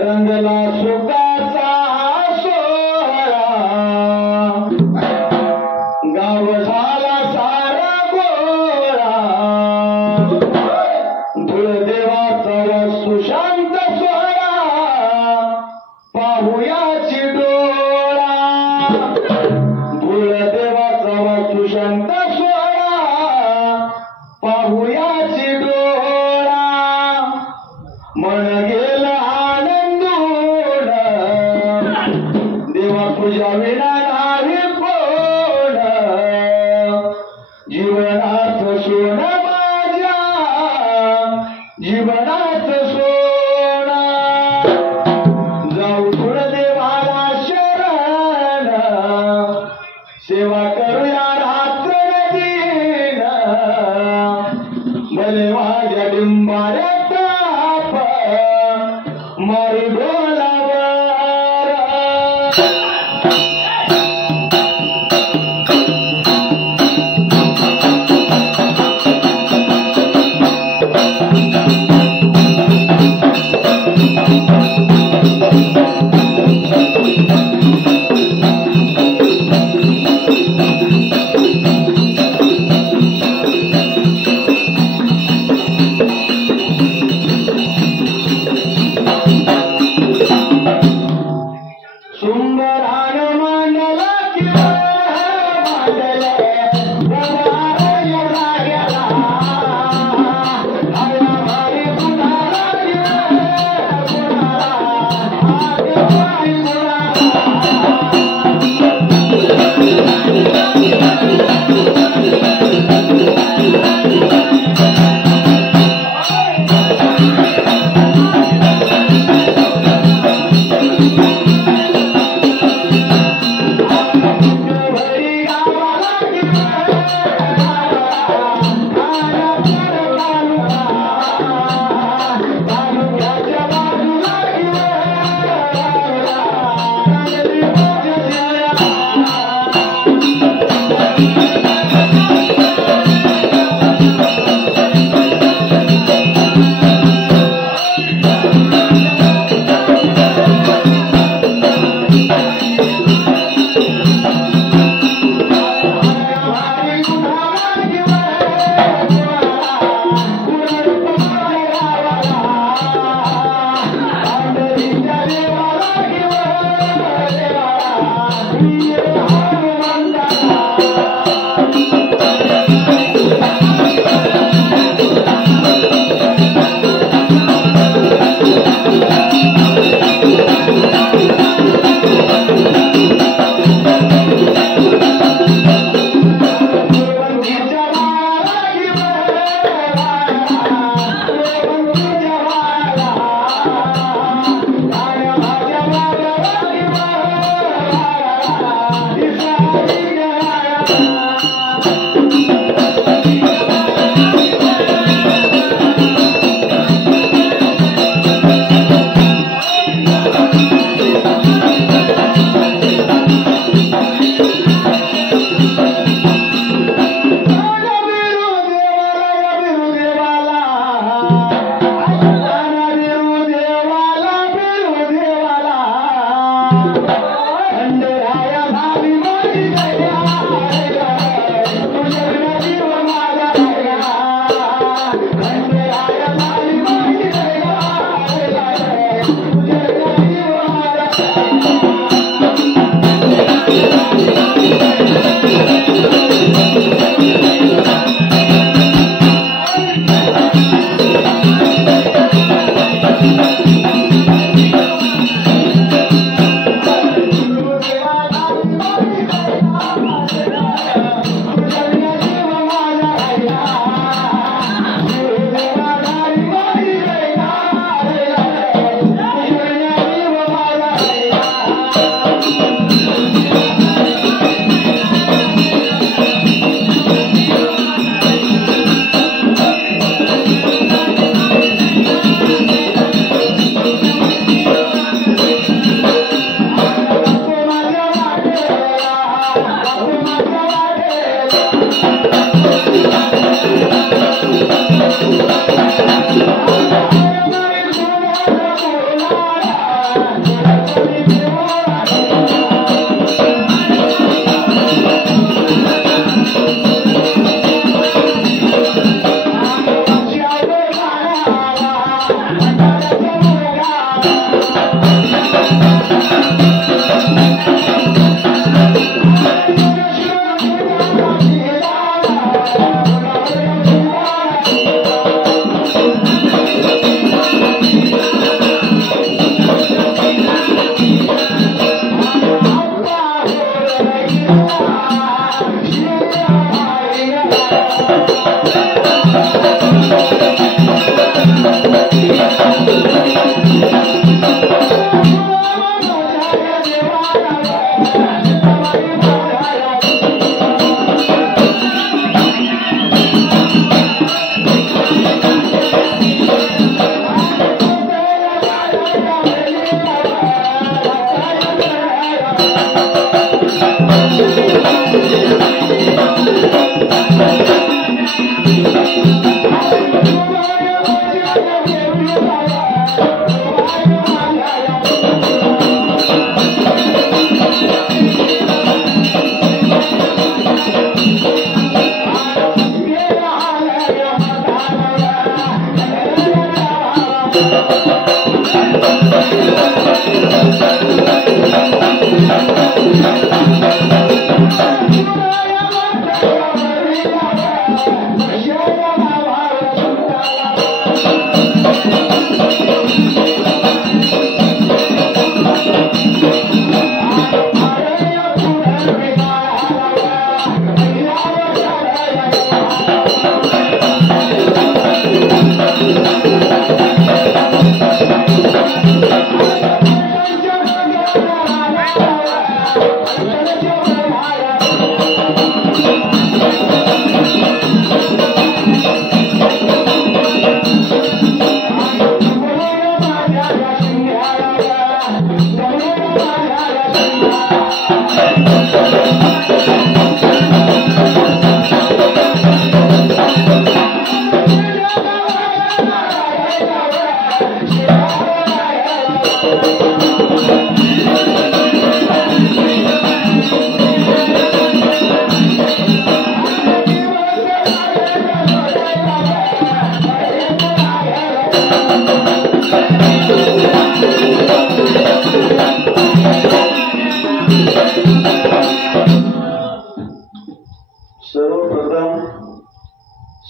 रंगला सुखाचा सोहळा गाव झाला सारा गोळा धुळदेवाचा सुशांत सोहळा पाहुयाची डोळा धुळदेवाचा सुशांत सोहळा पाहुयाची डोळा मन गेला आनंदून देवा तुझ्या विना नाही कोण जीवनात सोन माझ्या जीवनात सोन जाऊ कुळदेवाला शरण सेवा करूया रात्र दिन भले माझ्या डिंबाऱ्या मारी डोलावर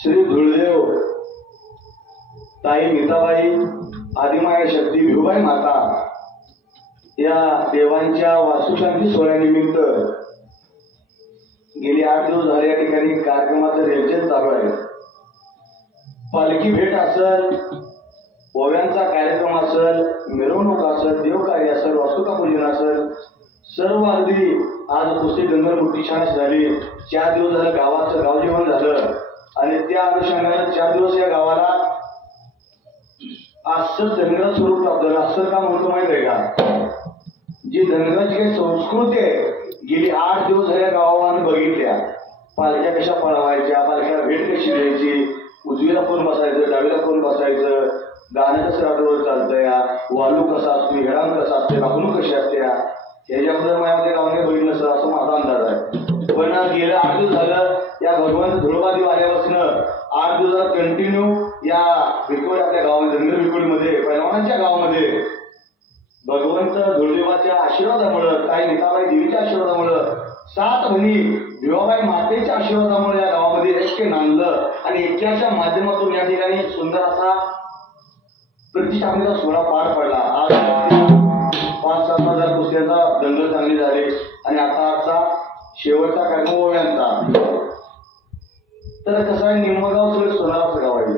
श्री धुळदेव ताई मीताबाई आदिमाया शक्ती भिवबाई माता या देवांच्या वास्तुशांती सोहळ्यानिमित्त गेली 8 दिवस झाले या ठिकाणी कार्यक्रमाचं रेलचेल चालू आहे. पालखी भेट असेल, ओव्यांचा कार्यक्रम असेल, मिरवणूक असेल, देवकार्य असेल, वास्तुका पूजन असेल, सर्व अगदी आज पुस्तक गंगर मोठी छान झाली. 4 दिवस झालं गावाचं गावजेवण झालं आणि त्या अनुषंगाने 4 दिवस या गावाला अस्सल धनगराज स्वरूप प्राप्त झालं. अस्सल का म्हणतो माहित आहे का? जी धनगराची काही संस्कृती आहे गेली 8 दिवस झाल्या गावाने बघितल्या. पालख्या कशा पळवायच्या, पालख्याला भेट कशी द्यायची, उजवीला कोण बसायचं, डावीला कोण बसायचं, गाणं कसं रात्रभर चालतंय, वालू कसा असतो, हेरांग कसा असते, वागणूक कशी असते, ह्याच्याबद्दल माझ्या गावाने बघितलं सर असं माझा अंदाज आहे. पण गेलं 8 दिवस झालं या भगवंत धुळबादेव आल्यापासून 8 दिवसात कंटिन्यू या भिकोडी आपल्या गावामध्ये धनगर भिकोडीमध्ये पैलवानांच्या गावामध्ये भगवंत धुळदेवाच्या आशीर्वादामुळं, ताई मीताबाई देवीच्या आशीर्वादामुळं, 7 बहिणी भिवाबाई मातेच्या आशीर्वादामुळे या गावामध्ये ऐक्य नांदलं आणि ऐक्याच्या माध्यमातून या ठिकाणी सुंदर असा प्रतिष्ठापनेचा सोहळा पार पडला. आज 5-7 हजार कुस्त्यांचा दंगल चांगली झाले आणि आता आजचा शेवटचा कार्यक्रम ओव्यांचा. तर कसं आहे, निम्मगाव सगळं सोनाराचं गाव आहे.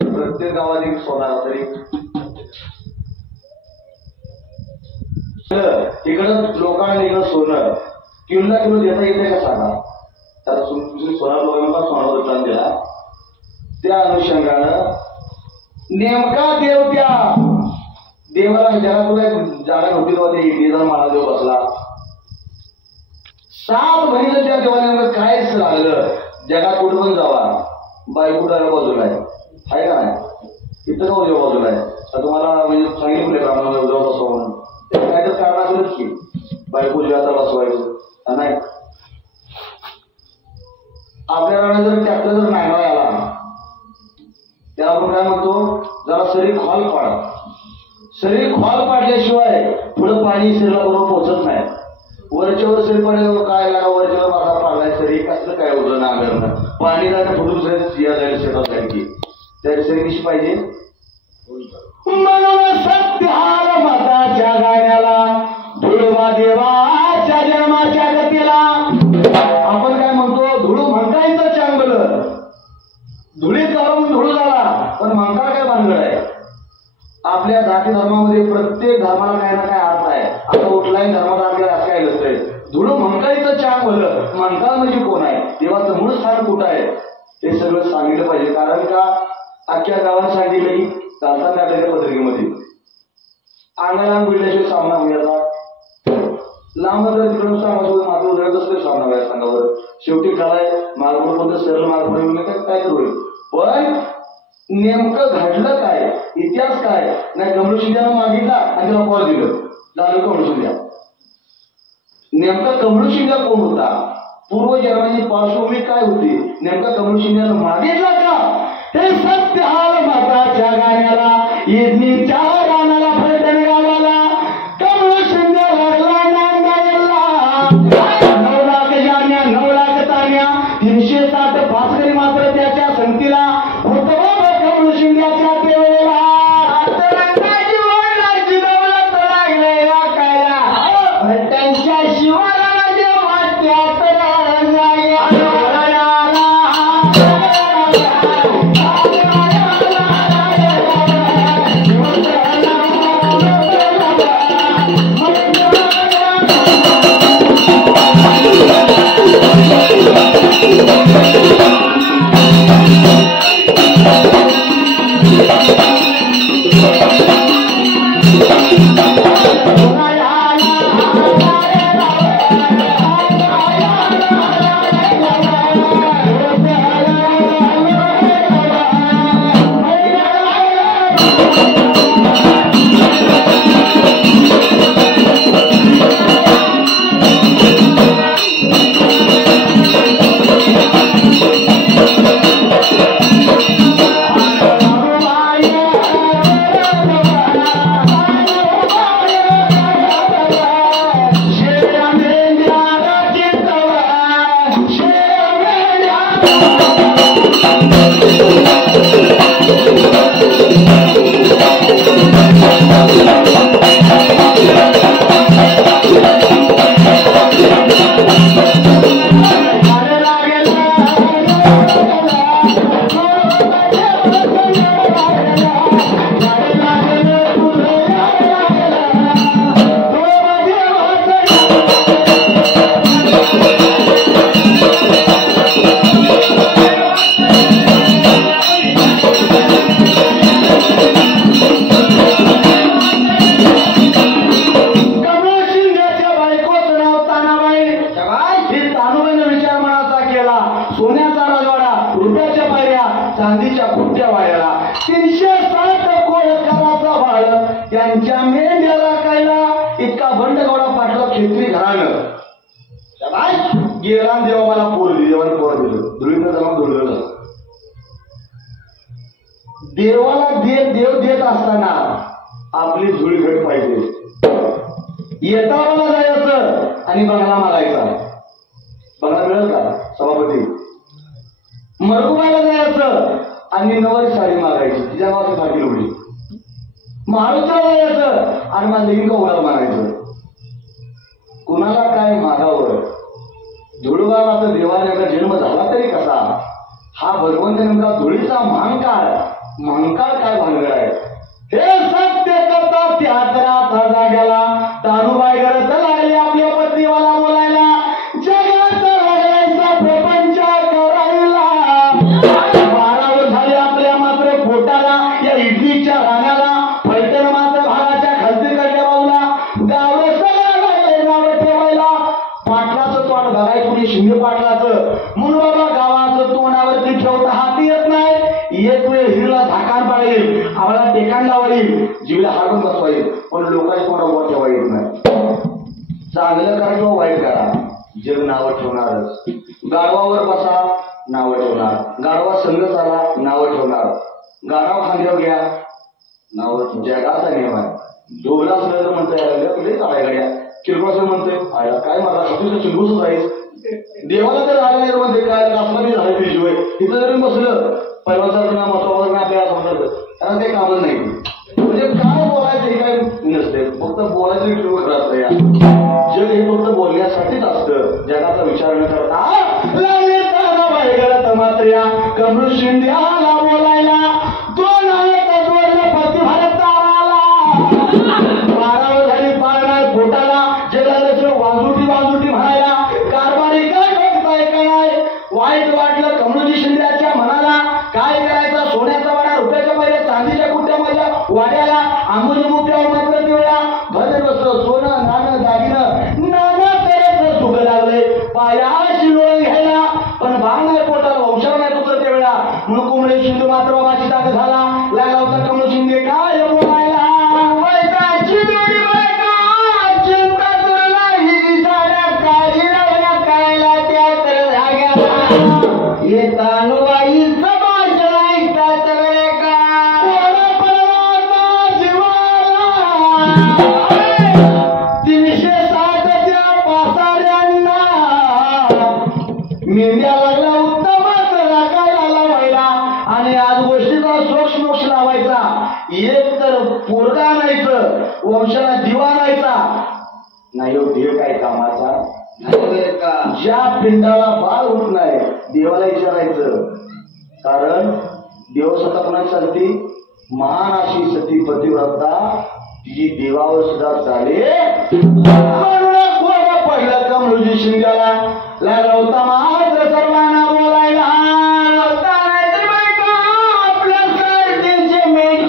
प्रत्येक गावात एक सोनारा तरी इकडं लोकांना इकडं सोनं किलोला किलो देता येते का सांगा? त्याला सोनार लोकांना सोनार दृष्टांत दिला. त्या अनुषंगानं नेमका देव त्या देवाला जगात जागा नव्हती तेव्हा ते देवाला मला देव बसला. 7 बहिणीचं त्या देवाला कायच लागलं. जगात कुठं पण जावा, बायको डाव्या बाजूला आहे का नाही, इथं का उजव्या बाजूला आहे. तर तुम्हाला म्हणजे सांगितलं ब्राह्मणाला उजवा बसवा म्हणून, काय तर कारण असेलच की बायको उजव्या हाताला बसवायचं नाही. आपल्या राहण्यात जर ट्रॅक्टर जर नांगरा आला त्याला आपण काय म्हणतो, जरा शरीर खोल पाड. शरीर खोल पाडल्याशिवाय पुढं पाणी शरीराला बरोबर पोहोचत नाही. वरच्यावर शरीर पाडल्यावर काय लागा, वरच्यावर माथा पाडलाय शरीर कसलं काय होतं नांगरणं, पाणी जाणं फुटून शरीर जायला शरीरासाठी त्या शरीर कशी पाहिजे. म्हणून सत्य माताच्या गाण्याला धुळबा देवाच्या जन्माच्या गतीला आपण काय म्हणतो, धुळू म्हणतायचं चांगलं. धुळीत घालून धुळू झाला पण म्हणता काय भानगड आहे. आपल्या जाती धर्मामध्ये प्रत्येक धर्माला काय ना काय अर्थ आहे. आता कुठलाही धर्माला आपल्याला असं काय नसतंय. धुळू म्हणतायचं चांग भलं, म्हणता म्हणजे कोण आहे, देवाचं मूळ स्थान कुठं आहे हे सगळं सांगितलं पाहिजे. कारण का अख्ख्या गावात सांगितलं की चालता नाटकाच्या पत्रिकेमध्ये अंगाला बिडल्याशिवाय सामना होण्याचा लांब जर तिकडून सांगा मात्र उद्या कसं सामना व्हायला सांगावर. शेवटी काय मार्ग कोणतं सरळ मार्ग काय होईल. पण नेमकं घडलं काय, इतिहास काय नाही. कमळ शिंद्यानं मागितला आणि त्याला कॉल दिलं, झालं कमळ शिंद्या. नेमका कमळ शिंद्या कोण होता, पूर्वजन्माची पार्श्वभूमी काय होती, नेमका कमळ शिंद्यानं मागितला का, हे सत्य हाल माताच्या गाण्याला येदनीच्या रानाला फलटण गावाला कमळ शिंद्या लागला नांदायला. चांदीच्या खुट्ट्या वाड्याला 360 कोळकराचा भाळ त्यांच्या मेंढ्याला कायला इतका बंडगौडा पाटला खेत्री घराणं गेला देवा मला पोर दिली देवाने पोर दिलं धुळीनं जाऊन धुळलं देवाला देव देत असताना आपली झुळी घट पाहिजे येतावाला जायचं आणि बंगला मागायचा बंगला मिळेल का सभापती मरगुबाईला जायचं आणि नवरी साडी मागायची तिच्या गावाची फाटी उडली महाराष्ट्राला जायचं आणि मला लिंग उडा मागायचं कुणाला काय मागावं धुळगाव आता देवाला जन्म झाला तरी कसा हा भगवंत नेमका धुळीचा महांकाळ काय भानगड आहे हे सत्य करता त्यात जाग्याला तानुबाई गरज लागली आपल्या पत्नीवाला बोलायला जगाचा लागलायचा प्रपंच करायला 12 वर्ष झाले आपल्या मात्र पोटाला या इडलीच्या राण्याला फलटण मात्र भागाच्या खालती कडल्या बाजूला गाव सगळं लागले नाव ठेवायला पाटलाचं तोंड बघाय कुणी शिंदे पाटलाचं म्हणून बाबा गावाचं तोंडावरती ठेवता हात येत नाही एक वेळ हिरला धाकान पाडेल आम्हाला टेकान लावाईल जीवला हाडून बसवाईल पण लोकांच्या तोंडावर ठेवा येत नाही चांगलं करा किंवा वाईट करा जग नावं ठेवणारच गाढवावर बसा नावं ठेवणार गाढवा संघ चाला नावं ठेवणार गाढव खांद्यावर घ्या नावं जगाचा नियम आहे ढोबला असलं तर म्हणतोय चालाय गाड्या किरकोळ म्हणतोय आयला काय मला तुझं चिंगूच जाईल देवाला तर आलं नाही म्हणते काय कासमानी झालं पिशवय तिथं जरी बसलं पैलवानसारखं ना मतावर आपल्याला समजलं कारण ते कामच नाही म्हणजे काय बोलायचं हे काय नसते फक्त बोलायचं किंवा खरं असतं या जग हे फक्त बोलण्यासाठीच असतं जगाचा विचार न करता मात्र या कमरू शिंद्याला बोलायला दोन भारत बारावर झाली पाळणार पोटाला जगाला वाजूटी म्हणायला कारभारी काय बघताय काय वाईट वाटलं कमरुजी शिंद्याच्या मनाला काय करायचा सोन्याचा वाडा रुपयाच्या पहिल्या चांदीच्या कुट्ट्या माझ्या वाड्याला आंबोजी मुठ्यावर मात्र तेवढा भजन बसलं सोनं नाणं दागिनं नाना करायचं सुख लागलंय पायाशी लोळ घ्यायला पण भाग नाही पोटाला वंशावर नाही पुत्र तेवढा म्हणून कोंबडे शिंदे मात्र बाबाची ताकद झाला लागला होता कमळ शिंदे काय बोलायला मेंढ्या लागला उत्तमच राखायला लावायला आणि आज गोष्टीचा सोक्ष मोक्ष लावायचा एक तर पोरगा आणायचं वंशाला दिवा आणायचा नाही हो देव काय कामाचा ज्या पिंडाला बाळ होत नाही देवाला विचारायचं कारण देव स्वतः कोणाची चालती महान अशी सती पतिव्रता तिची देवावर सुद्धा झाले पडलं कमळूजी शिंद्याला लागला होता मात्र सर्वांना बोलायला आपल्या सारखीचे मेघ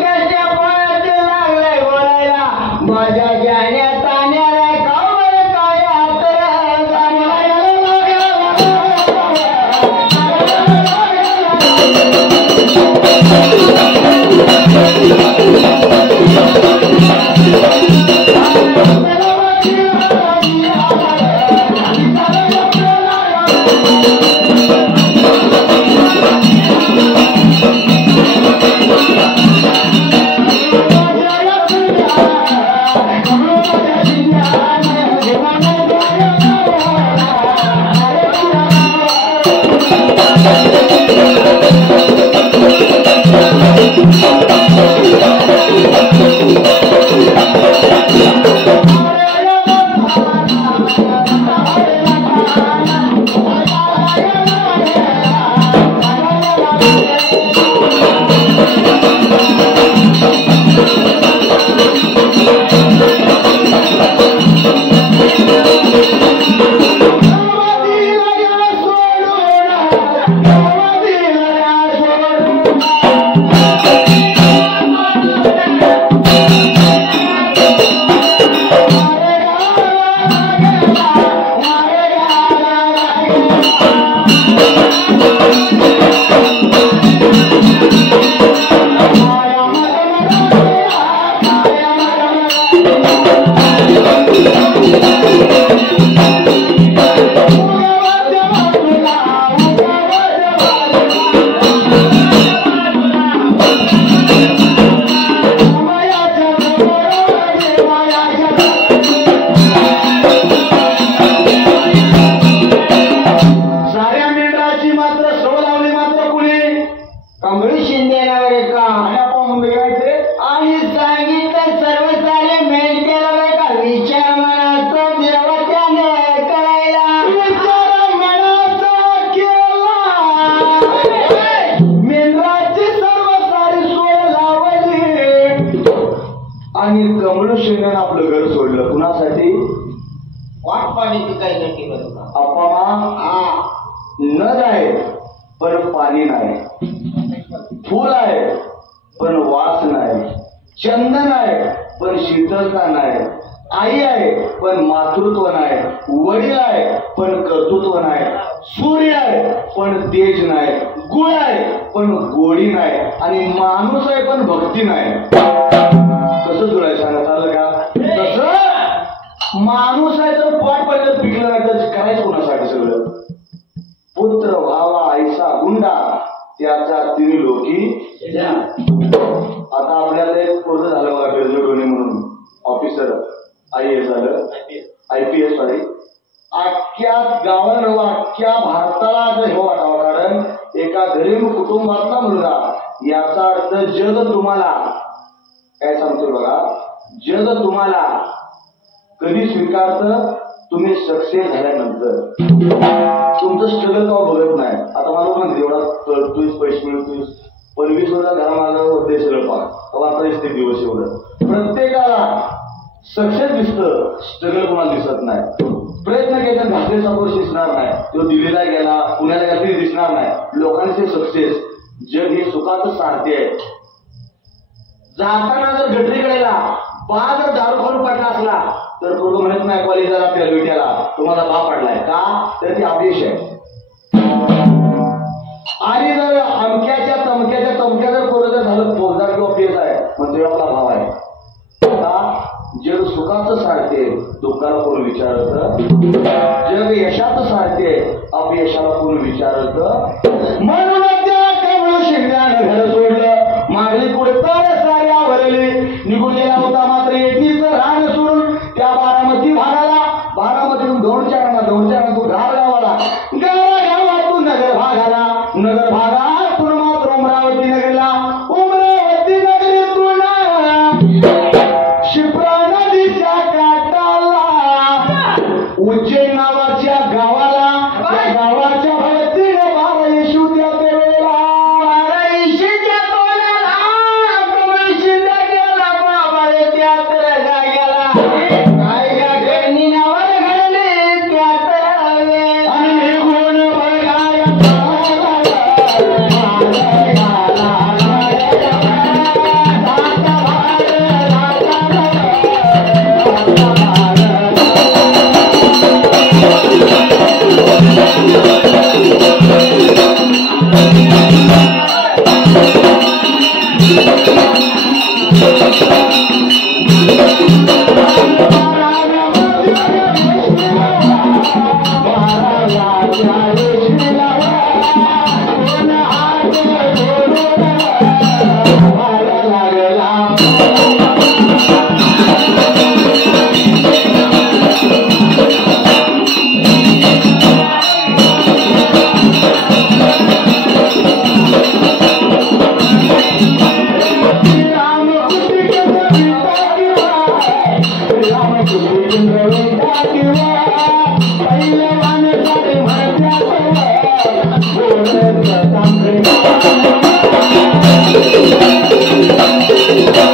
आणि कमळ शेंगाने आपलं घर सोडलं. कुणासाठी? वाट पाणी पिकायसाठी बरं. अप्पा नद आहे पण पाणी नाही, फूल आहे पण वास नाही, चंदन आहे पण शीतलता नाही, आई आहे पण मातृत्व नाही, वडील आहे पण कर्तृत्व नाही, सूर्य आहे पण तेज नाही, गुळ आहे पण गोडी नाही, आणि माणूस आहे पण भक्ती नाही. कसं जुळाय सांगा? चाललं का? तसं माणूस आहे तर पोट पाहिजे पिकलं नाही तर करायचं कोणासाठी? सगळं पुत्र व्हावा ऐसा गुंडा त्याचा तिन्ही लोकी. आता आपल्याला एक पोरं झालं बघा, बिरजू डोणे म्हणून ऑफिसर, IAS झालं, IPS सॉरी. अख्ख्या गावाला अख्ख्या भारताला हे वाटावं, कारण एका गरीब कुटुंबातला मुलगा. याचा अर्थ जग तुम्हाला काय सांगतो बघा, जग तुम्हाला कधी स्वीकारतं? तुम्ही सक्सेस झाल्यानंतर. तुमचं स्ट्रगल का बघत नाही. आता मला म्हणते एवढा करतोय, पैसे मिळतोय, 25 वर्ष घरामागं ते सगळं पाहा, आता दिसते दिवस. एवढं प्रत्येकाला सक्सेस दिसतं, स्ट्रगल कोणाला दिसत नाही. प्रयत्न केला घातले समोर दिसणार नाही, तो दिल्लीला गेला, पुण्याला गेला तरी दिसणार नाही. लोकांचे सक्सेस, जग हे सुखाचं सारथे आहे. जाताना जर गटरीकडेला बा जर दारू खाऊन पडला असला तर पोरगं म्हणत नाही कॉलेजाला विट्याला तुम्हाला बा पडलाय का, तर ती अपयश आहे. आणि जर अमक्याच्या तमक्या जर पोरं जर झालं फौजदार किंवा पेस आहे, म्हणजे आपला भाव आहे. आता जग सुखाचं सारथे, दुःखाला कोण विचारत? जग यशाचं सारथे, अपयशाला कोण विचारत? म्हणून त्या कमळ शेंगानं घर सोडलं, मागली पुढे तर साऱ्या भरली, निघून गेला होता मात्र येतीचं रान सोडून त्या बारामती भागाला. बारामतीतून दौडचारातून घाव गावाला, गावातून नगर भागाला, नगर भागातून मात्र अमरावती नगरीला, अमरावती नगरीतून शिप्रा नदीच्या काठाला, उज्जैन नावाच्या गावाला. त्या गावाच्या भरतीने 12 येशू त्या तेरेला, 12 येशूच्या तोंडाला कमळ शिंदा गेला, बाबा रे त्यात रगा गेला. काय गा घडणी नावाला घडले त्यात रगे, आणि गुण बघाया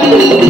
Thank you.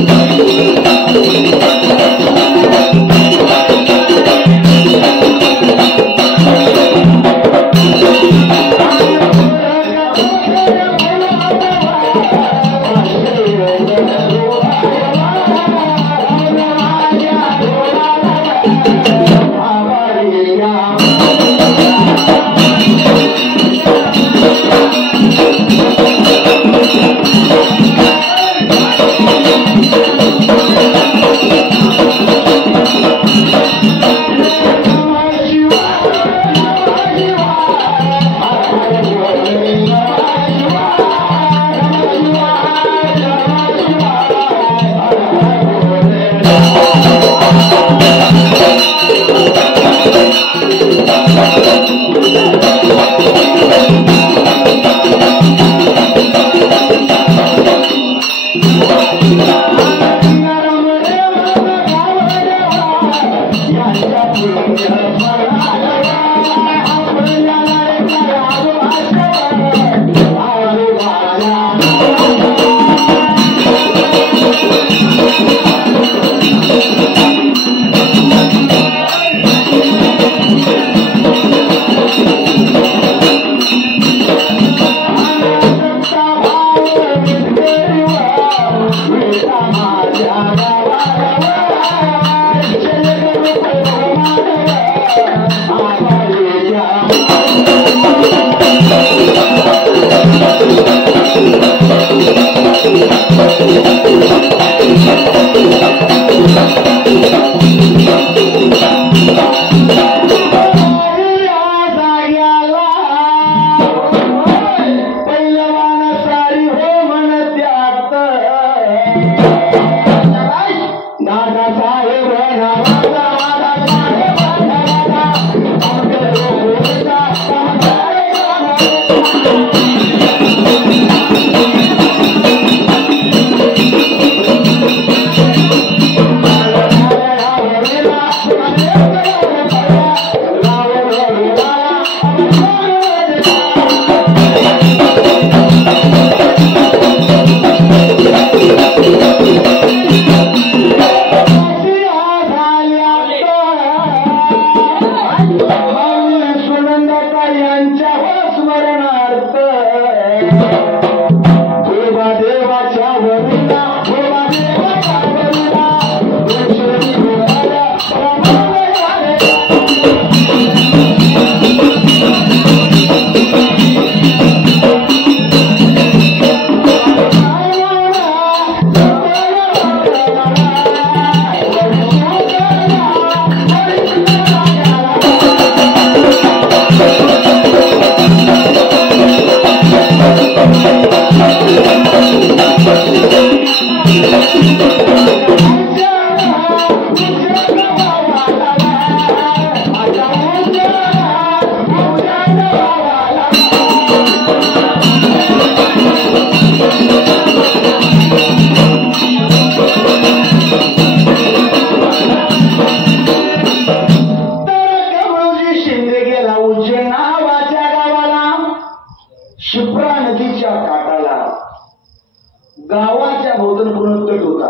गावाच्या भोवतन पूर्ण तट होता.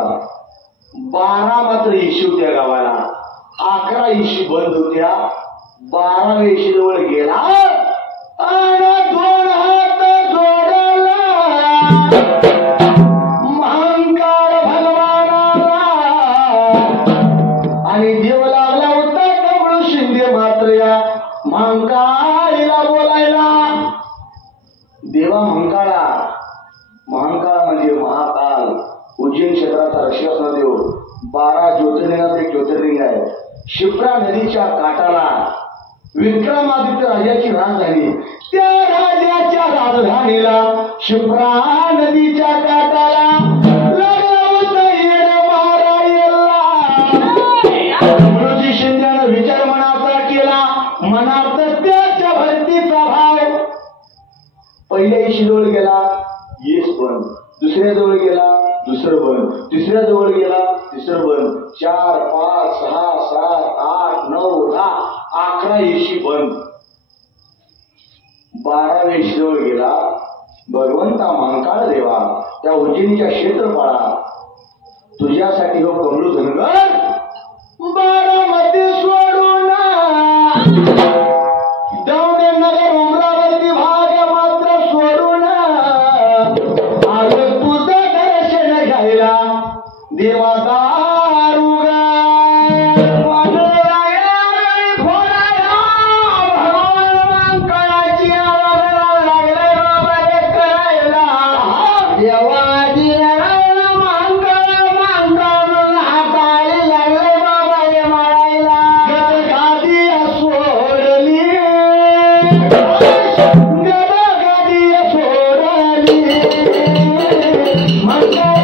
12 मात्र इशी होत्या गावाला. 11 इशी बंद होत्या. 12व्या इशी जवळ गेला आणि 2 हात जोडला महांकार भगवानाला आणि देव लागला होता कमळ शिंदे मात्र या महांकाळीला बोलायला. देवा महांकाळा, महांकाळ म्हणजे महाकाल, उज्जैन क्षेत्राचा रक्षक देव. 12 ज्योतिर्लिंगात एक ज्योतिर्लिंग आहे. शिप्रा नदीच्या काठाला विक्रमादित्य राजाची राजधानी. त्या राजाच्या राजधानीला शिप्रा नदीच्या काठाला लागला होता येड मारायला. कमळजी शिंद्यानं विचार मनाचा केला. मनात त्याच्या भक्तीचा भाव. पहिल्या इशीजवळ गेला, येस बन. दुसऱ्या जवळ गेला, दुसरं बन. तिसऱ्या जवळ गेला, तिसरं बन. 4, 5, 6, 7, 8, 9, 10, 11 इशी बंद. 12व्या इशीजवळ गेला. भगवंता महाकाळ देवा, त्या उज्जैनीच्या क्षेत्रफळा तुझ्यासाठी हो कमळू धनगर 12मध्ये सोडून दौंड नगर अमरावती भाग मात्र सोडून आलो तुझं दर्शन घ्यायला देवा दारुगा. भगवान कळाची आवाज लागलाय बाबा रे करायला. देवाची हाताळी लागले बाबा रे मारायला. गादी सोडली, गादी सोडली, मंगळ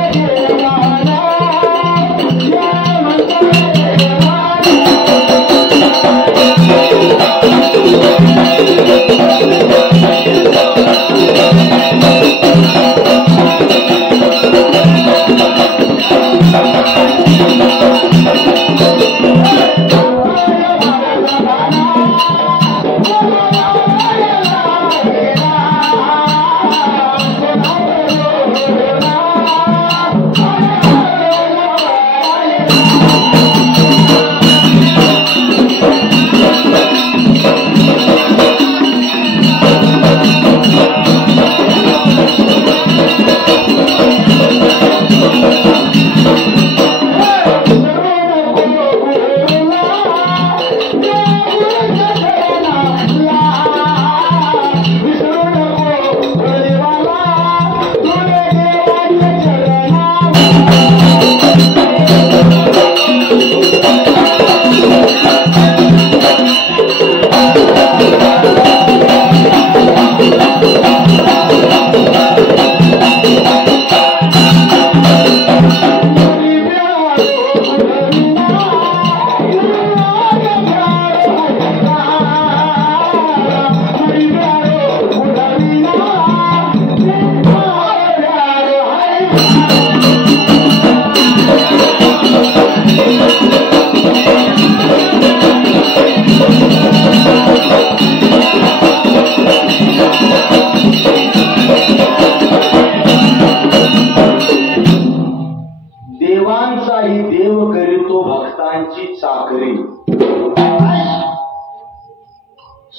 काही देव करीतो भक्तांची चाकरी.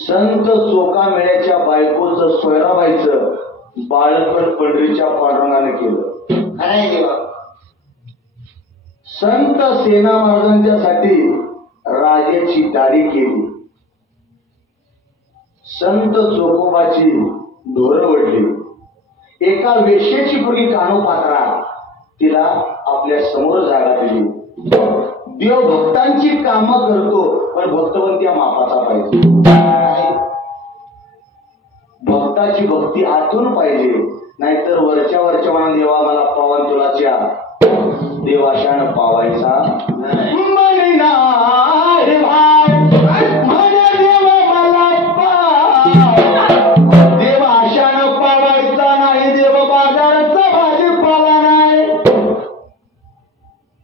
संत चोकामेळ्याच्या बायकोचं सोयराबाईचं बाळकड पंढरीच्या पांडुरंगाने केलं. खरंय देवा. संत सेना महाराजांच्यासाठी राजाची दाढी केली. संत चोकोबाची ढोरं वडली. एका वेश्येची पोरगी कानोपात्रा तिला आपल्या समोर जागा दिली. देव भक्तांची कामं करतो पण भक्तवंती या मापाचा पाहिजे. भक्ताची भक्ती आतून पाहिजे, नाहीतर वरच्या वरच्या म्हणा देवा मला पावन तुलाच्या देवाशान पावायचा म्हणे नाही भाव. म्हणे देवा मला पाव. देवाशान पावायचा नाही. देव बाजाराचा भाजीपाला नाही.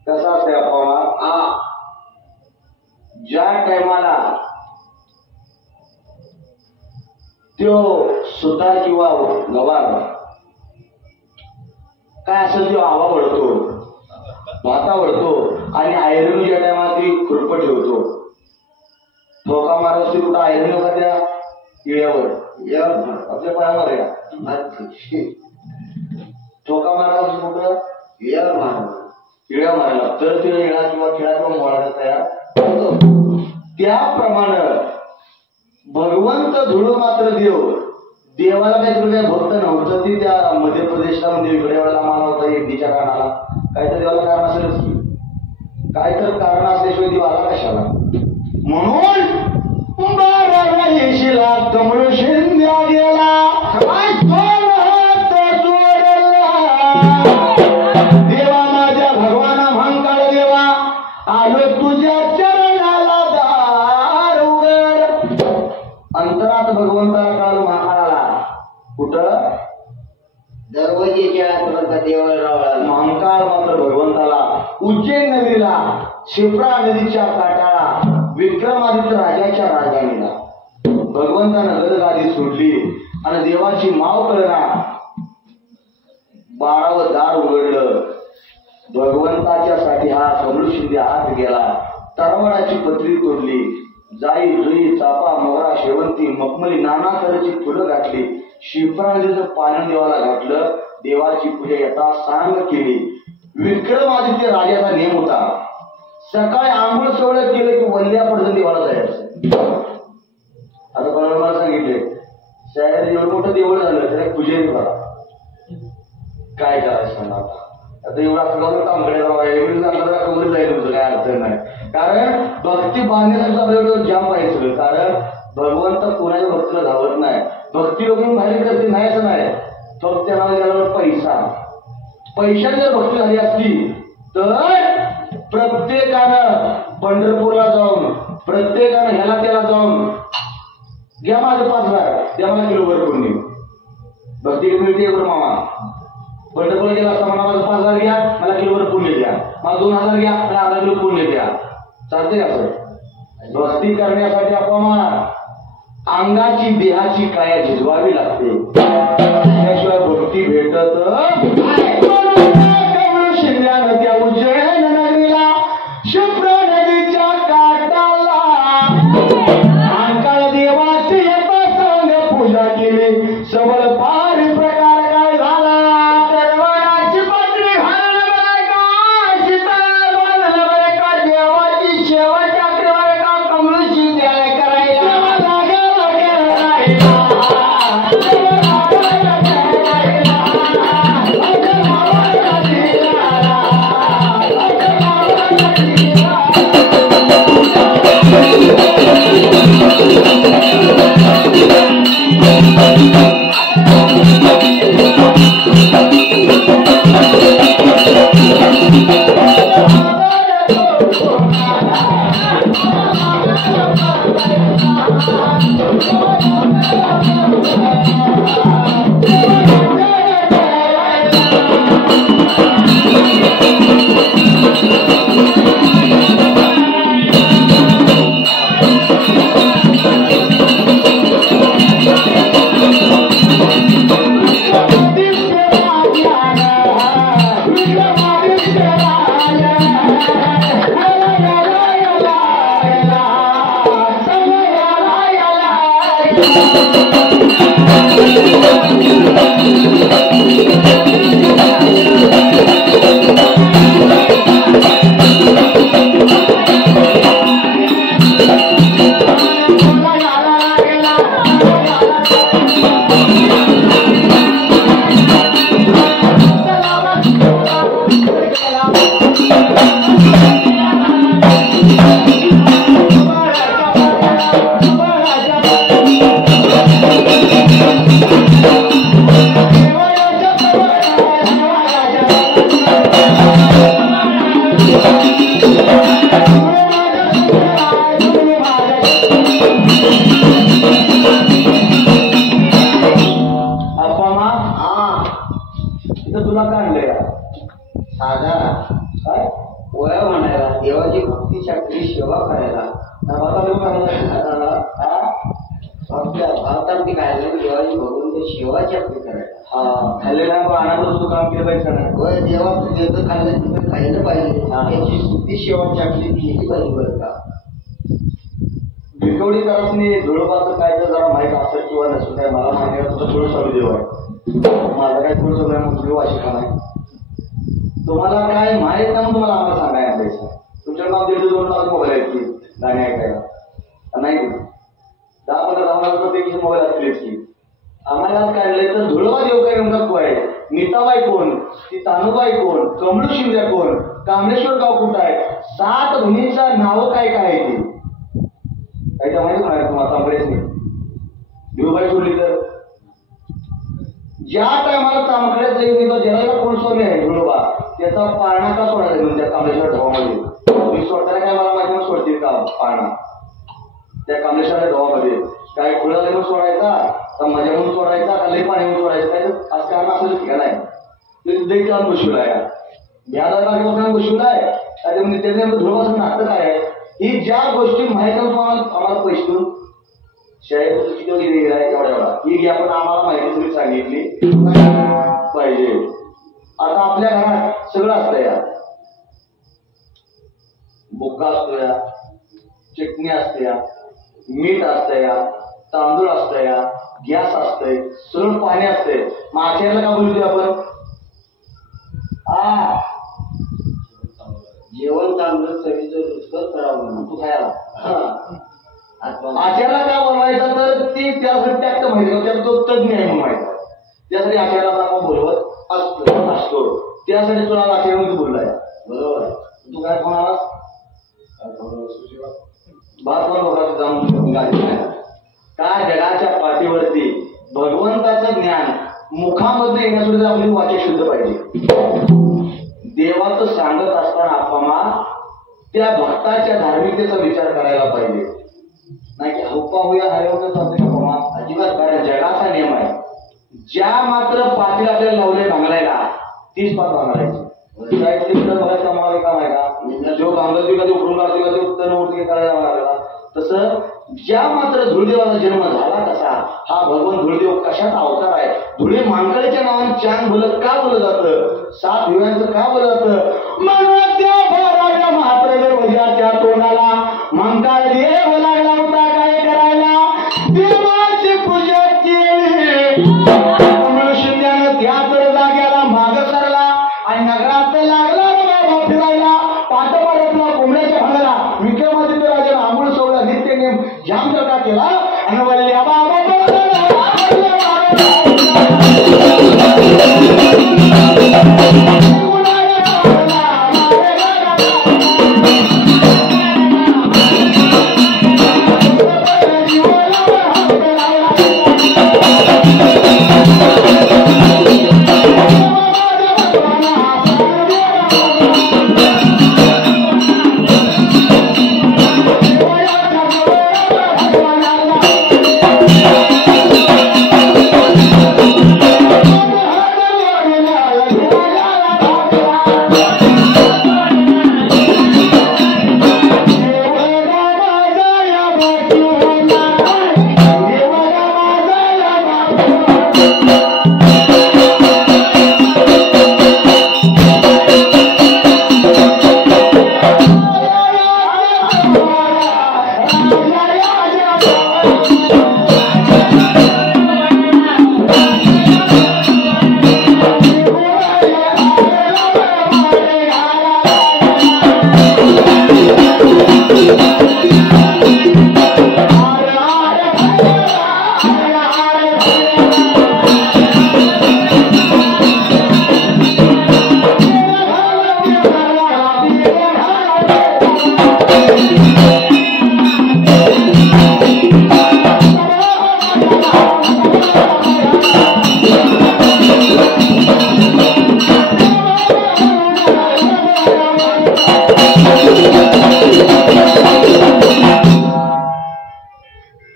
कसा असते पावा. ज्या टायमाला त्यो सुतार किंवा गवार काय असेल तो आवा वळतो, भाता वळतो आणि आयरन ज्या टायमाला ती खुरपट ठेवतो. ठोका मारत असते कुठं आयरन होता त्या इळ्यावर आपल्या पायावर या ठोका मारला असतो कुठं इळ्या मारला तर ते इळा किंवा खिळा किंवा मोळा तयार होतो. त्याप्रमाणे भगवंत धुळू मात्र देव. देवाला काही तुला भक्त नव्हतं ती त्या मध्य प्रदेशला म्हणजे इकडे वेळेला आम्हाला होता एडीच्या कारणाला काहीतरी देवाला कारण असेलच की. काहीतरी कारण असल्याशिवाय देव आला कशाला. म्हणून बारा येशीला कमळ शिंद्या गेला देवा माझ्या भगवाना भांगाळ देवा आलो तुझ्या चरणाला दार उघड. अंतरात भगवंताला काल महाकाळाला कुठं दरवाजेच्या देवाला रावळाला. महाकाळ मात्र भगवंताला उज्जैन नगरीला शिप्रा नदीच्या काठाला विक्रमादित्य राजाच्या राजधानीला. भगवंतानं गदगादी सोडली आणि देवाची माव कळना 12व दार उघडलं. भगवंताच्या साठी हा कमळ शिंदे हात गेला. तरवडाची पत्री तोडली. जाई जुई चापा मोरा शेवंती मखमली नाना तऱ्हेची फुलं घातली. शिप्रा नदीचं पाणी देवाला घातलं. देवाची पूजा यथा सांग केली. विक्रमादित्य राजाचा नेम होता सकाळी आंघोळ सवळं केलं की वल्ल्यापर्यंत देवाला जायचं. आता बरोबर मला सांगितले शाळेत एवढं मोठं देवळ झालं त्याला पूजेने करा. काय करायचं सांगा आता एवढा सगळं तांबडे कवर जाईल तुमचं काय अडचण नाही. कारण भक्ती बांधण्यासाठी आपल्याला एवढं जाम पाहिजे. कारण भगवंत कोणाच्या भक्तीला धावत नाही. भक्ती लोक बाहेर करते नाही असं नाही. फक्त त्यांना गेल्यावर पैशाने जर भक्ती झाली असती तर प्रत्येकानं पंढरपूरला जाऊन प्रत्येकानं ह्याला त्याला जाऊन घ्या माझं 5,000 द्या मला किलोभर पुण्य भक्ती मिळते एवढं मामा. पंढरपूरला गेला असता मला माझं 5,000 घ्या मला किलोभर पुण्य द्या. मला 2,000 घ्या मला अर्धा किलो पुण्य द्या. चालते का सर. भक्ती करण्यासाठी आपण अंगाची देहाची काया झिजवावी लागते. त्याशिवाय भक्ती भेटत शिंद्यानं त्या उज्जैन नगरीला शिप्रा नदीच्या काठाला अंकाळ देवाची येता सांग पूजा केली. सबळ फार प्रकार काय झाला. तरवडाची पत्री घालणं बरं का. सीताला बांधणं बरं का. देवाची शेवट चक्र बरं का. कमळ शिंद्याला करायला विक्रमादित्य तुला काय आणलंय का साधा काय पोळ्या म्हणायला, देवाची भक्ती शक्ती सेवा करायला, आपल्या भारतात काय देवाची भगवंत सेवाची आपली करायला. हा खाल्लेला अनाथ तू काम केलं पाहिजे ना. होय, देवा तुझं खाल्लं तिथं खायला पाहिजे. त्याची शुद्धी सेवाची आपली केली पाहिजे बरं का. भिकवडी करत धुळोबाचं काय तर जरा माहीत असेल किंवा नसेल काय मला माहिती आहे. तुझं थोडं चालू देव आहे, माझं काय थोडं सगळं मग वाशिका नाही. तुम्हाला काय माहित नाही म्हणून तुम्हाला आम्हाला सांगायला द्यायचं. तुमच्या नाव 1.5-2 लाख मोबाईल आहेत की गाणी ऐकायला नाही की 10-15 लाख पैकी मोबाईल असलेच की. आम्हाला आज काढलंय तर धुळोबा देव काय नेमका को आहे, नीताबाई कोण, ती तानुबाई कोण, कमळू शिंदे कोण, कांबळेश्वर गाव कुठं आहे, 7 भूमींचा नावं काय काय आहे ती काही माहिती म्हणाले तुम्हाला तांबडेच नाही. देवबाई सोडली तर ज्या टायमाला तांबड्यात जाईल जगाला कोण स्वामी आहे धुळोबा त्याचा पाळणा का सोडायचा म्हणून त्या कांबळेश्वर ढवामध्ये. तुम्ही सोडताना काय मला माहिती मग सोडतील का पाळणा त्या कांबळेश्वर ढवामध्ये काय खुला देऊन सोडायचा का मजा म्हणून सोडायचा का लई पाणी म्हणून सोडायचं काय आज कारण असं ठिकाण आहे. ते दही जाऊन बसवलाय या बसवलाय आणि त्याने धुळोबाचं नाटक आहे. ही ज्या गोष्टी माहिती तुम्हाला आम्हाला पैसे देऊन शाळेत किती आहे तेवढ्या ही घ्या पण आम्हाला माहिती तुम्ही सांगितली पाहिजे. आता आपल्या घरात सगळं असतं या, बुक्का असतो या, चटणी असते या, मीठ असतं या, तांदूळ असतं या, गॅस असतंय, सगळं पाणी असतंय. माश्याला का बोलतोय आपण जेवण चांगलं चवीचं रुचकर करावं म्हणून तू खायला. आचार्याला का बनवायचा तर ती त्यासाठी त्यात माहिती त्याला तो तज्ञ आहे म्हणून माहिती आहे. त्यासाठी आचार्याला आपण बोलवत असतो. त्यासाठी तुला आचार्यामध्ये बोललाय बरोबर आहे. तू काय म्हणालास काय जगाच्या पाठीवरती भगवंताचं ज्ञान मुखामध्ये येण्यासाठी आपली वाचा शुद्ध पाहिजे. देवाचं सांगत असताना आपण त्या भक्ताच्या धार्मिकतेचा विचार करायला पाहिजे. नाही की हप्पा होया हरवत अजिबात. कारण जगाचा नियम आहे ज्या मात्र पाठी आपल्याला लावले भांगलायला तीच पाठ भांगलायची. बघायचं आम्हाला काम आहे का जो भांगल कधी उठून काढतो कधी उत्तर उठे करायला लागला. तसं ज्या मात्र धुळदेवाचा जन्म झाला तसा हा भगवान धुळदेव कशाचा अवतार आहे. धुळे मांकळीच्या नावाने चांग बोलत का बोललं जातं, 7 दिव्यांचं का बोललं जातं. मनवत्या भराच्या मात्र वजाच्या तोंडाला मंकाळ देव लागला होता काय करायला. देवाची पूजा केली शिंद्यानं त्याच जाग्याला माग सरला आणि नगरात लागला बाबा फिरायला. पाठोपाठला कोंबड्याच्या भागाला विक्रमादित्य राजाला आंघोळ सोडला नित्य नेम जाम का केला आणि वल्ल्या बाबा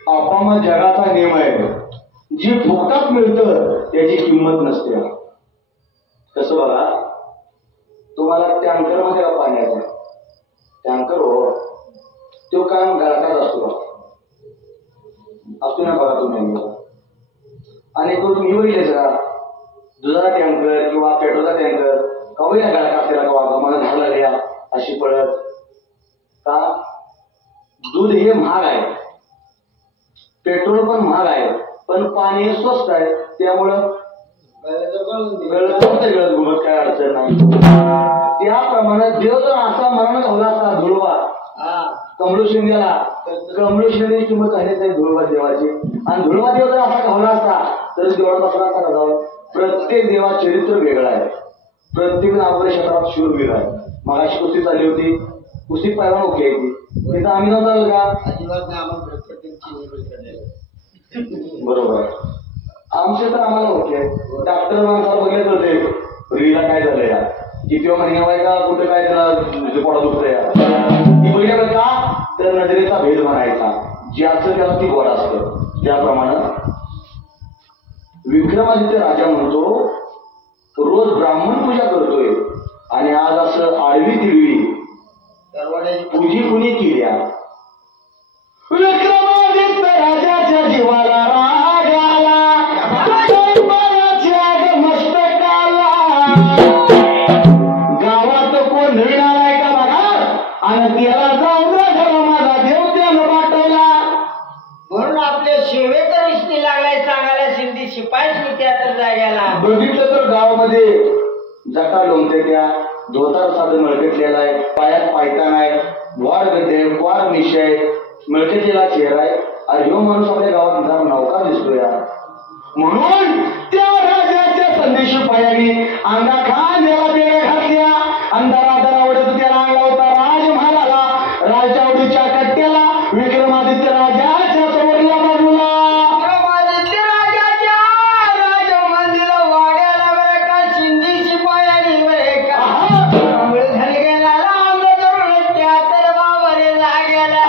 आपामा जगाचा नियम आहे, जी फुकटात मिळतं त्याची किंमत नसते. कसं बघा, तुम्हाला टँकर मध्ये का पाण्याचा टँकर हो, तो कायम गळकाच असतो ना बघा तुम्ही. आणि तो तुम्ही बघितले का दुधाचा टँकर किंवा पेट्रोलचा टँकर कवी ना गळका असलेला का बाबा मला झाला द्या अशी पडत का. दूध हे महाग आहे, पेट्रोल पण महाग आहे, पण पाणी स्वस्त आहे, त्यामुळं गळत घुमत काय अडचण नाही. त्याप्रमाणे देव जर असा मरण घावला असता धुळवा कमळू शिंदेला, कमळू शिंदे किंमत आहे त्या धुळवा देवाची. आणि धुळवा देव जर असा घावला असता तर देवळात बसला असता का जाऊन. प्रत्येक देवा चरित्र वेगळं आहे, प्रत्येक आपल्या क्षेत्रात शूरवीर आहे. मगाशी कुस्ती चालली होती, कुस्ती पहिला ओके आहे ती, तिथं आम्ही न चालू का अजिबात नाही. आम्हाला बरोबर आमचे तर आम्हाला ओके. डॉक्टर माणसाला बघितलं कळते रिला काय झालं या, किती महिना आहे का कुठे काय त्याला पोटा दुखतं या, ती बघितलं का तर नजरेचा भेद म्हणायचा, ज्याचं त्याला ती गोड असतं. त्याप्रमाणे विक्रमादित्य राजा म्हणतो रोज ब्राह्मण पूजा करतोय आणि आज असं आडवी तिडवी पूजी कुणी केल्या. विक्रमादित्य राजाच्या जीवाला राग आला, मस्तकाला गावात कोण मिळणार आहे का बघा, आणि त्याला जाऊन झाला माझा देव त्यानं वाटवला. म्हणून आपल्या सेवेकरीसनी लागलाय सांगायला सिंधी शिपाई त्या तर जाग्याला. बघितलं तर गावामध्ये जटा लोंबते त्या, धोतार साधं मळकटलेला आहे, पायात पायतान आहे, वाढ गड्डे वाढ मिशाय, मिळकटीला चेहरा आहे. अरे ह्यो माणूस आपल्या गावात नौका दिसतोय. म्हणून त्या राजाच्या संदेश पायाने अंगा खान याला बेड्या घातल्या, अंधारा आवडत त्याला आणला होता राजमहालाला, राजावडीच्या कट्ट्याला विक्रमादित्य राजाच्या समोरल्या बाजूला. विक्रमादित्य राजाच्या राजमंदिर वाड्याला बरं का सिंधी शिपायाने बरे का कमळ झाले गेला लांब धरून त्या तर बाबाने जाग्याला.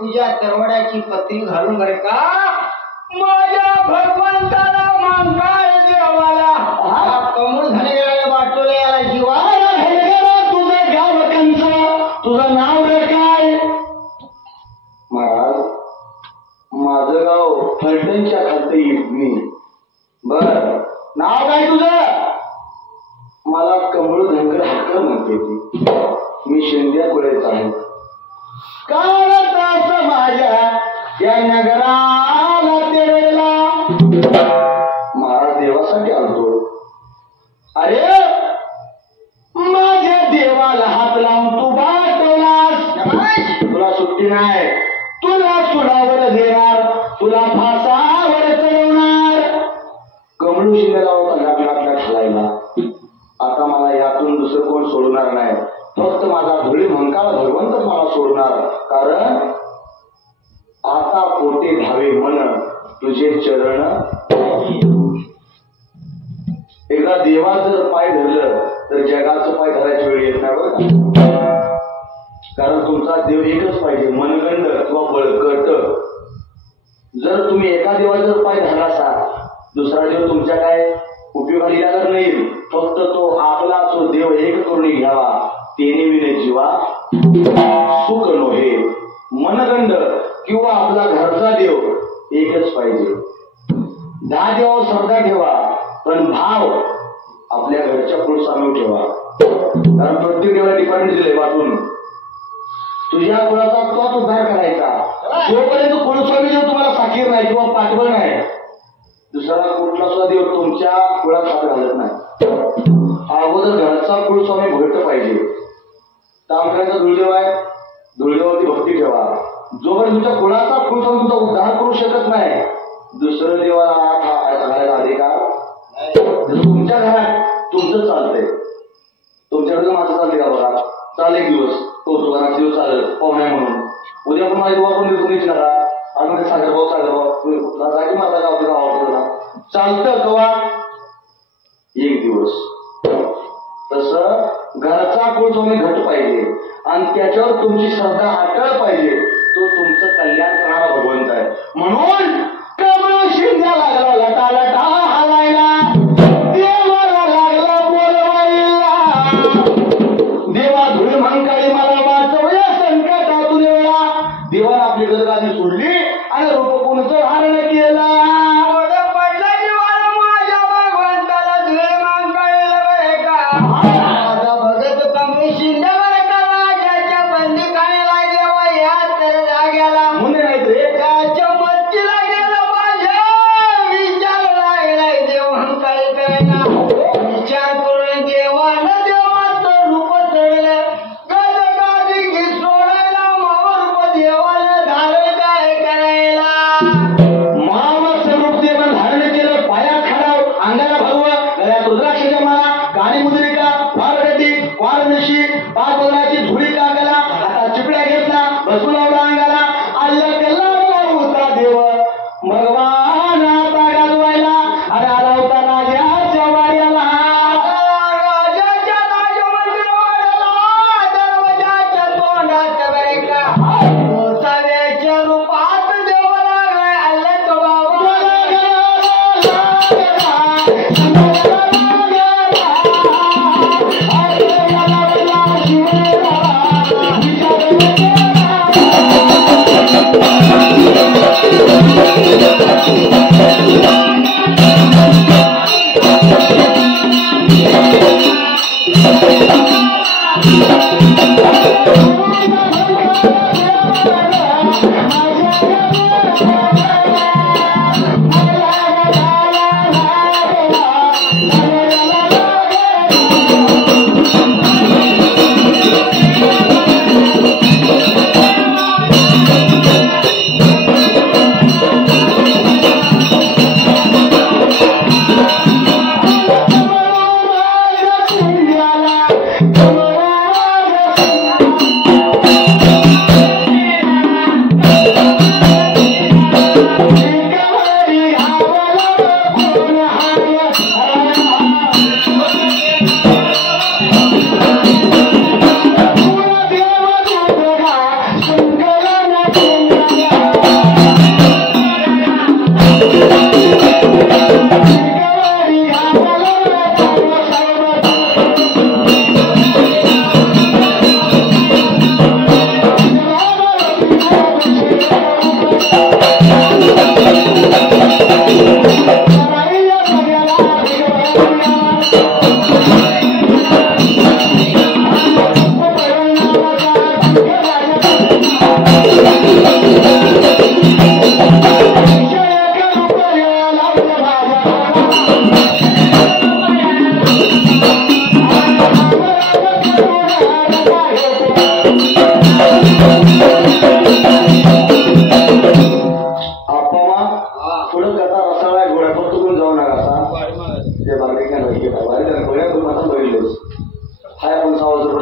पूजा तरवड्याची पत्री घालून बरे का माझ्या भगवंताला मंगळ देवाला कमळ झालेल्या वाटोले याला जीवाला तुझं गाव कंच तुझं नाव रे काय फलटणच्या खालते येत मी. बर, नाव काय तुझं? मला कमळ धनगर हक्कर म्हणते ती. मी शिंद्या कुळेचा आहे. काळाचा माझ्या या नगराला तेरेला महाराज देवासाठी आलतो. अरे माझ्या देवाला हात लावून तू बाटवलास. तुला सुट्टी नाही. तुला सुडावर देणार, तुला फासावर चढवणार. कमळू शिंदेला होता लाख लाख लाख हलायला. आता मला यातून दुसरं कोण सोडणार नाही. फक्त माझा धुळी म्हंकाळ भगवंतच मला सोडणार. कारण आता कोटे धावे मन तुझे चरण. एकदा देवा जर पाय धरलं तर जगाचं पाय धरायची वेळ येत नाही बरं का. कारण तुमचा देव एकच पाहिजे, मनगंड किंवा बळकट. जर तुम्ही एका देवाचा जर पाय धरला असाल, दुसरा देव तुमच्या काय उपयोगाला येणार नाही. फक्त तो आपला तो देव एक करून घ्यावा. तेने विने जीवा सुख नोहे. मनगंड किंवा आपला घरचा देव एकच पाहिजे. 10 देवावर श्रद्धा ठेवा, पण भाव आपल्या घरच्या कुळस्वामी ठेवा. कारण प्रत्येक देवाला डिपार्टमेंट दिले वाटून. तुझ्या कुळाचा तोच उद्धार करायचा. जोपर्यंत कुळस्वामी देव तुम्हाला साकीर नाही किंवा पाठवण नाही, दुसरा कुठला सुद्धा देव तुमच्या कुळात हात घालत नाही. अगोदर घरचा कुळस्वामी भक्त पाहिजे. तांबड्याचा धुळदेव आहे, धुळदेवावरती भक्ती ठेवा. जोपर्यंत तुमच्या कुळाचा कुळस्वामी तुमचा उद्धार करू शकत नाही, दुसरं देवाला हात घालायला अधिकार. तुमच्या घरात तुमचं चालतंय, तुमच्याकडे माझं चालतंय का बघा. चाल एक दिवस कौतुकाचा दिवस चालेल पाहुण्या म्हणून. उद्या पण माझी तुम्हाला पण निर्णय विचारा. आज सागरभाऊ सागरभाऊ राजी माझा गावाला चालतं कवा एक दिवस. तसं घरचा कुळस्वामी घट पाहिजे आणि त्याच्यावर तुमची श्रद्धा अटळ पाहिजे. तो तुमचं कल्याण करणारा भगवंत आहे. म्हणून कमळ शिंद्या लागला लटा लटा हालायला. देवाला लागला बोलवायला. देवा धुळी म्हंकाळी मला वाचवया संकटातून वेळा. देवाला आपली गरज सोडली आणि रूप कोणचं धारण केलं. Yeah.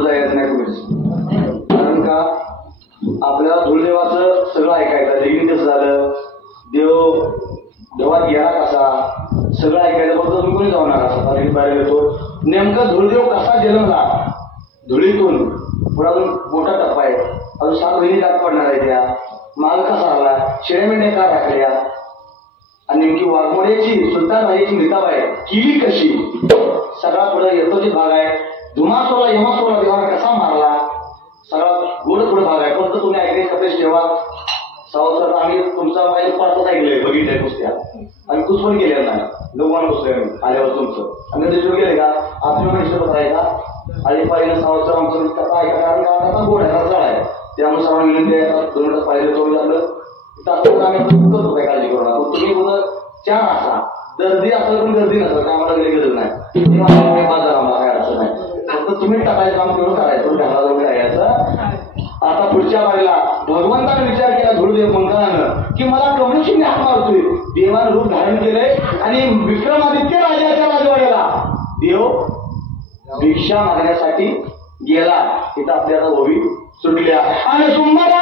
जायचं नाही कुणीच. कारण का आपल्याला धुळदेवाचं सगळं ऐकायचं, लगीन कसं झालं, देवात गेला कसा, सगळं ऐकायचं. फक्त तुम्ही कोणी जाऊ नका. बाहेर येतो नेमका धुळदेव कसा जन्मला धुळीतून, पुढे अजून मोठा टप्पा आहे, अजून 7 महिने दात पडणार आहे, त्या माल कसा आला, शेळ्या मेंढ्या का राखल्या, आणि नेमकी वाघमोड्याची सुलतान राजाची मीताबाई किली कशी, सगळा पुढे येतोची भाग आहे. धुमासोला यमासोला देवाला कसा मारला, सगळा गोड पुढे भाग आहे. फक्त तुम्ही ऐकले कपेश ठेवा. सावत्र आम्ही तुमचा पाहिजे पाठच ऐकलंय, बघितलंय कुस्त्या, आम्ही कुस पण केल्या नाही, लोकांना कुसतोय आल्यावर तुमचं. आम्ही त्याच्यावर गेले का आपल्या इष्टपत आहे का, आणि पाहिलं सावत्र आमचं कथा ऐका, कारण का कथा गोड आहे, रसाळ आहे, त्यामुळे सर्वांना विनंती आहे. 2 मिनिटात पाहिलं तो आपलं तात्पुरतं आम्ही आपण करतो, काय काळजी करू नका. तुम्ही बोलत 4 असा गर्दी असेल पण गर्दी नसेल काय आम्हाला गेली गरज नाही, आम्हाला काय अडचण नाही. फक्त तुम्ही टाकायचं काम तेवढं करायचं, घराला जाऊन राहायचं. आता पुढच्या बारीला भगवंताने विचार केला धुळदेव मंगळानं की मला कमळशिंदे हात मारतोय. देवानं रूप धारण केलंय आणि विक्रमादित्य राजाच्या राजवाड्याला देव भिक्षा मागण्यासाठी गेला. इथं आपल्याला ओवी सुटल्या आणि सुंदर